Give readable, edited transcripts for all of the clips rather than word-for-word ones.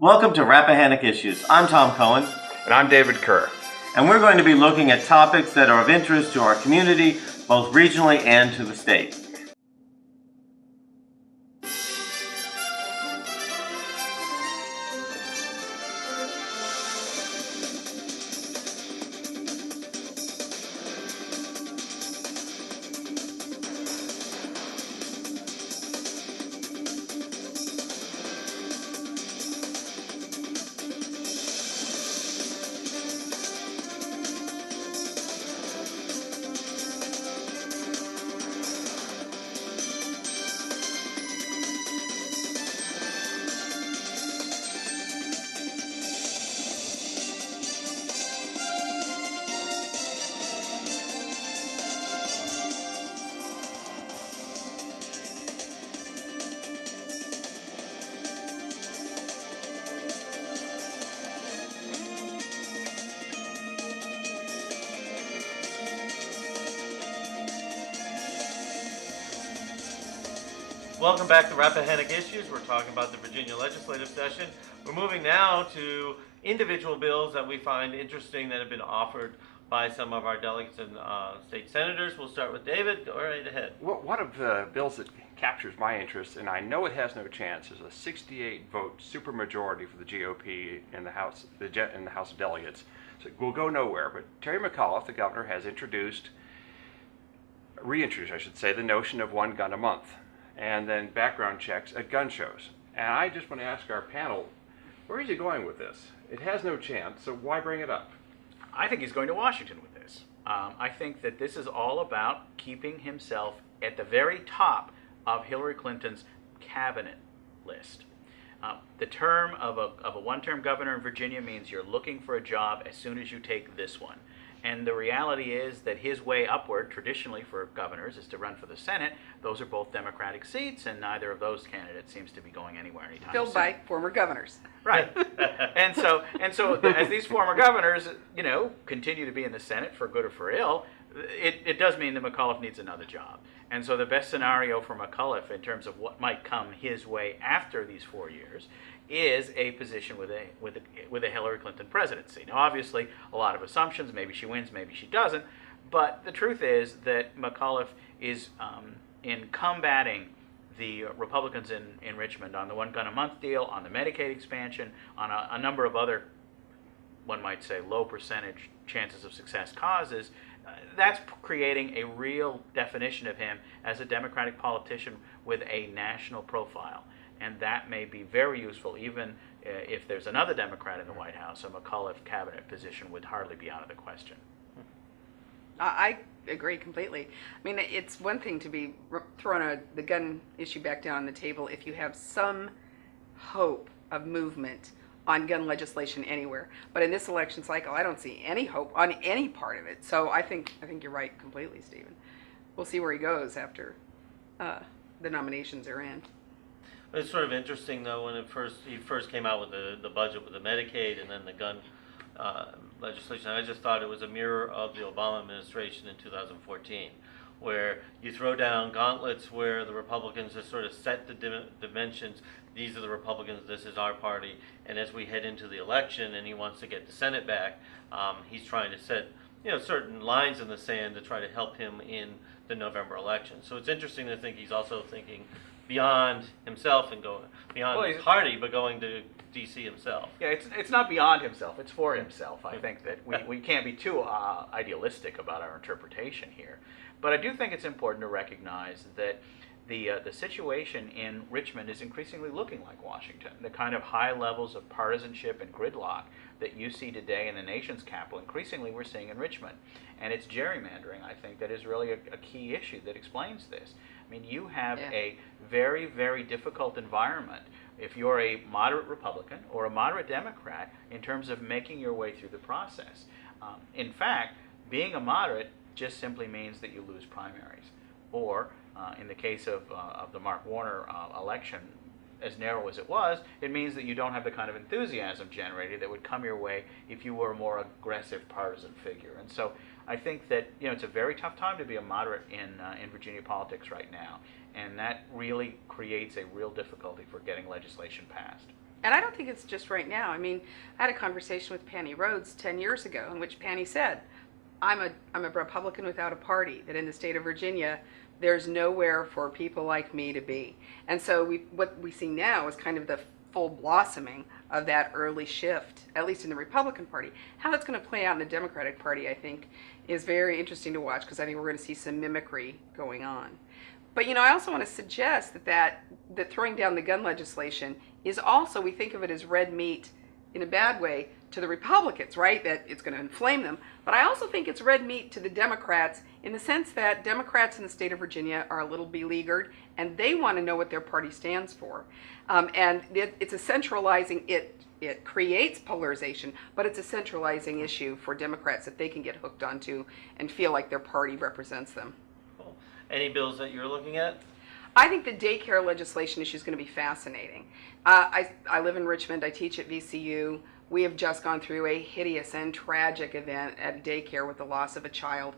Welcome to Rappahannock Issues. I'm Tom Cohen. And I'm David Kerr. And we're going to be looking at topics that are of interest to our community, both regionally and to the state. Welcome back to Rappahannock Issues. We're talking about the Virginia legislative session. We're moving now to individual bills that we find interesting that have been offered by some of our delegates and state senators. We'll start with David. Go right ahead. Well, one of the bills that captures my interest, and I know it has no chance, is a 68-vote supermajority for the GOP in the House, in the House of Delegates. So it will go nowhere. But Terry McAuliffe, the governor, has reintroduced, I should say, the notion of one gun a month, and then background checks at gun shows. And I just want to ask our panel, where is he going with this? It has no chance, so why bring it up? I think he's going to Washington with this. I think that this is all about keeping himself at the very top of Hillary Clinton's cabinet list. The term of a one-term governor in Virginia means you're looking for a job as soon as you take this one. And the reality is that his way upward, traditionally for governors, is to run for the Senate. Those are both Democratic seats, and neither of those candidates seems to be going anywhere anytime soon. Filled by former governors. Right. and so as these former governors, continue to be in the Senate for good or for ill, it does mean that McAuliffe needs another job. And so the best scenario for McAuliffe in terms of what might come his way after these 4 years is a position with a Hillary Clinton presidency. Now, obviously, a lot of assumptions. Maybe she wins, maybe she doesn't. But the truth is that McAuliffe is in combating the Republicans in Richmond on the one-gun-a-month deal, on the Medicaid expansion, on a number of other, one might say, low percentage chances of success causes. That's creating a real definition of him as a Democratic politician with a national profile. And that may be very useful even if there's another Democrat in the White House. A McAuliffe cabinet position would hardly be out of the question. I agree completely. I mean, it's one thing to be throwing the gun issue back down on the table if you have some hope of movement on gun legislation anywhere. But in this election cycle, I don't see any hope on any part of it. So I think you're right completely, Stephen. We'll see where he goes after the nominations are in. It's sort of interesting, though, when he first came out with the budget with the Medicaid and then the gun legislation. I just thought it was a mirror of the Obama administration in 2014, where you throw down gauntlets where the Republicans have sort of set the dimensions. These are the Republicans, this is our party, and as we head into the election and he wants to get the Senate back, he's trying to set certain lines in the sand to try to help him in the November election. So it's interesting to think he's also thinking beyond himself and going beyond his party, but going to D.C. himself. Yeah, it's not beyond himself, it's for himself. I think that we can't be too idealistic about our interpretation here. But I do think it's important to recognize that the situation in Richmond is increasingly looking like Washington. The kind of high levels of partisanship and gridlock that you see today in the nation's capital, increasingly we're seeing in Richmond. And it's gerrymandering, I think, that is really a key issue that explains this. I mean, you have a very, very difficult environment if you're a moderate Republican or a moderate Democrat in terms of making your way through the process. In fact, being a moderate just simply means that you lose primaries. Or, in the case of the Mark Warner election, as narrow as it was, it means that you don't have the kind of enthusiasm generated that would come your way if you were a more aggressive partisan figure. And so I think that it's a very tough time to be a moderate in Virginia politics right now, and that really creates a real difficulty for getting legislation passed. And I don't think it's just right now. I mean, I had a conversation with Penny Rhodes 10 years ago in which Penny said, I'm a Republican without a party, that in the state of Virginia, there's nowhere for people like me to be. And so what we see now is kind of the full blossoming of that early shift, at least in the Republican Party. How that's going to play out in the Democratic Party, I think, is very interesting to watch, because I think we're going to see some mimicry going on. But, I also want to suggest that throwing down the gun legislation is also, we think of it as red meat in a bad way to the Republicans, right? That it's going to inflame them. But I also think it's red meat to the Democrats in the sense that Democrats in the state of Virginia are a little beleaguered, and they want to know what their party stands for. And it's a centralizing, it creates polarization, but it's a centralizing issue for Democrats that they can get hooked onto and feel like their party represents them. Cool. Any bills that you're looking at? I think the daycare legislation issue is going to be fascinating. I live in Richmond. I teach at VCU. We have just gone through a hideous and tragic event at a daycare with the loss of a child.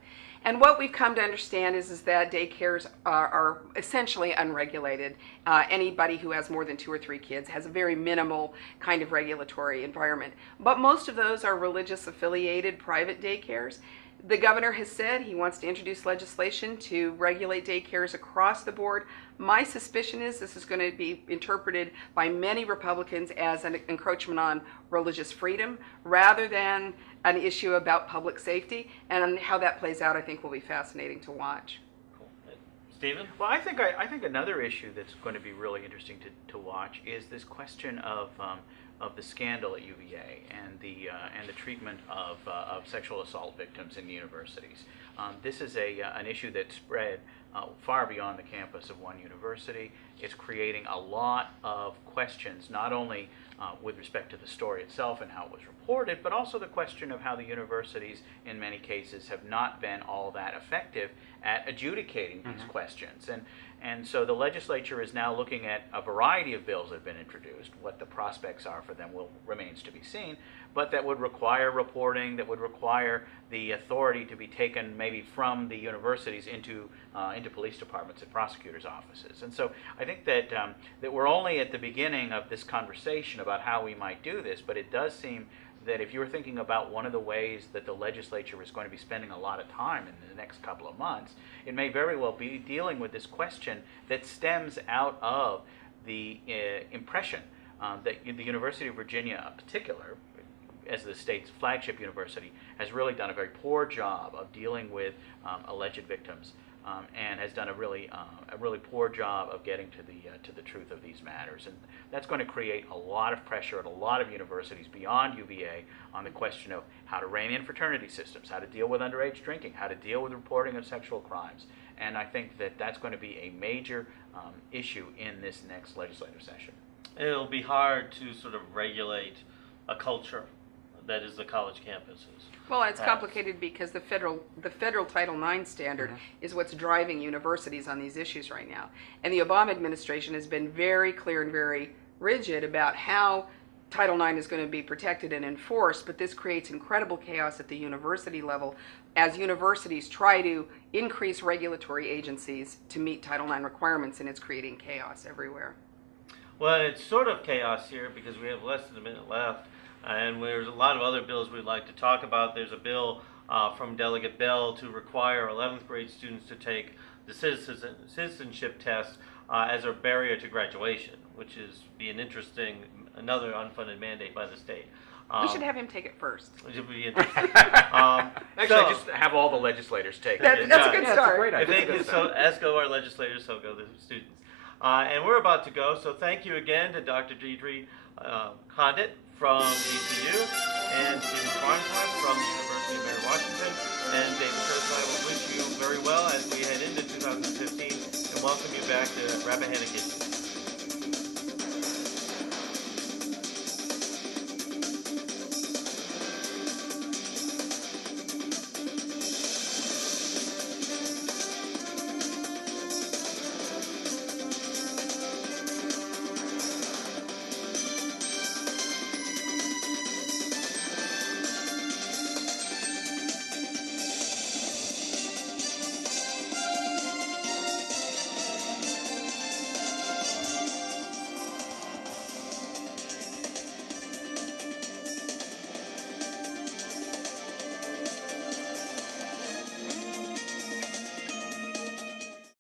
And what we've come to understand is that daycares are essentially unregulated. Anybody who has more than 2 or 3 kids has a very minimal kind of regulatory environment. But most of those are religious affiliated private daycares. The governor has said he wants to introduce legislation to regulate daycares across the board. My suspicion is this is going to be interpreted by many Republicans as an encroachment on religious freedom rather than an issue about public safety. And how that plays out, I think, will be fascinating to watch. Cool. Stephen? Well, I think another issue that's going to be really interesting to watch is this question of the scandal at UVA and the treatment of sexual assault victims in universities. This is an issue that's spread far beyond the campus of one university. It's creating a lot of questions, not only with respect to the story itself and how it was reported, but also the question of how the universities, in many cases, have not been all that effective at adjudicating these questions. And so the legislature is now looking at a variety of bills that have been introduced. What the prospects are for them remains to be seen, but that would require reporting, that would require the authority to be taken maybe from the universities into police departments and prosecutors' offices. And so I think that we're only at the beginning of this conversation about how we might do this, but it does seem that if you're thinking about one of the ways that the legislature is going to be spending a lot of time in the next couple of months, it may very well be dealing with this question that stems out of the impression that the University of Virginia in particular, as the state's flagship university, has really done a very poor job of dealing with alleged victims and has done a really poor job of getting to the truth of these matters. And that's going to create a lot of pressure at a lot of universities beyond UVA on the question of how to rein in fraternity systems, how to deal with underage drinking, how to deal with reporting of sexual crimes. And I think that that's going to be a major issue in this next legislative session. It'll be hard to sort of regulate a culture that is the college campuses. Well, it's complicated because the federal Title IX standard is what's driving universities on these issues right now. And the Obama administration has been very clear and very rigid about how Title IX is going to be protected and enforced, but this creates incredible chaos at the university level as universities try to increase regulatory agencies to meet Title IX requirements, and it's creating chaos everywhere. Well, it's sort of chaos here because we have less than a minute left. And there's a lot of other bills we'd like to talk about. There's a bill from Delegate Bell to require 11th grade students to take the citizenship test as a barrier to graduation, which is another unfunded mandate by the state. We should have him take it first. Which would be interesting. Actually, just have all the legislators take it. That's a good Yeah, start. that's a great idea. So as go our legislators, so go the students. And we're about to go, so thank you again to Dr. Deidre Condit from VCU and Stephen Farnsworth from the University of Mary Washington. And David Curtis, I will wish you very well as we head into 2015 and welcome you back to Rappahannock Issues.